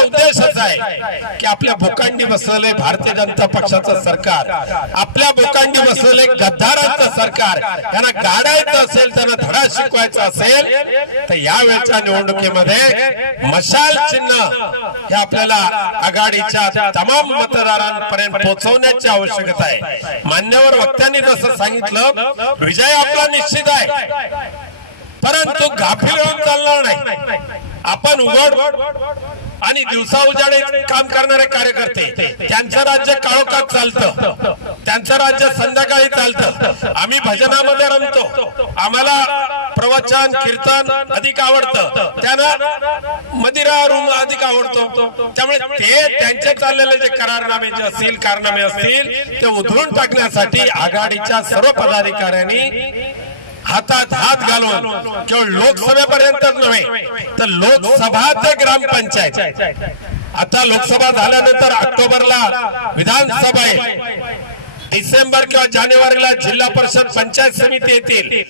फक्त उद्देशच आहे की आपल्या भोकांडी बसलेले भारतीय जनता पक्षाचं सरकार आपल्या भोकांडी बसलेले गद्दारांचं सरकार यांना गाडायचं असेल त्यांना धडा शिकवायचा असेल तर यावेळच्या निवडणुकीमध्ये मशाल चिन्ह हे आपल्याला आघाडीच्या तमाम मतदारांपर्यंत पोहोचवण्याची आवश्यकता आहे. मान्यवर वक्त्यांनी जसं सांगितलं विजय आपला निश्चित आहे. परंतु गाफील होऊन चालणार नाही. आपण उघड आणि दिवसा उजाडे काम करणारे कार्यकर्ते त्यांचं राज्य काळोखात चालतं. त्यांचं राज्य संध्याकाळी चालतं. आम्ही भजनामध्ये रमतो. आम्हाला प्रवचन कीर्तन अधिक आवडतं. त्यांना मदिरा रूम अधिक आवडतो. त्यामुळे ते त्यांचे चाललेले जे करारनामे जे असतील कारनामे असतील ते उधळून टाकण्यासाठी आघाडीच्या सर्व पदाधिकाऱ्यांनी हातात हात घालून केवळ लोकसभेपर्यंत नव्हे तर लोकसभा ते ग्रामपंचायत. आता लोकसभा झाल्यानंतर ऑक्टोबरला विधानसभा आहे. डिसेंबर किंवा जानेवारीला जिल्हा परिषद पंचायत समिती येतील.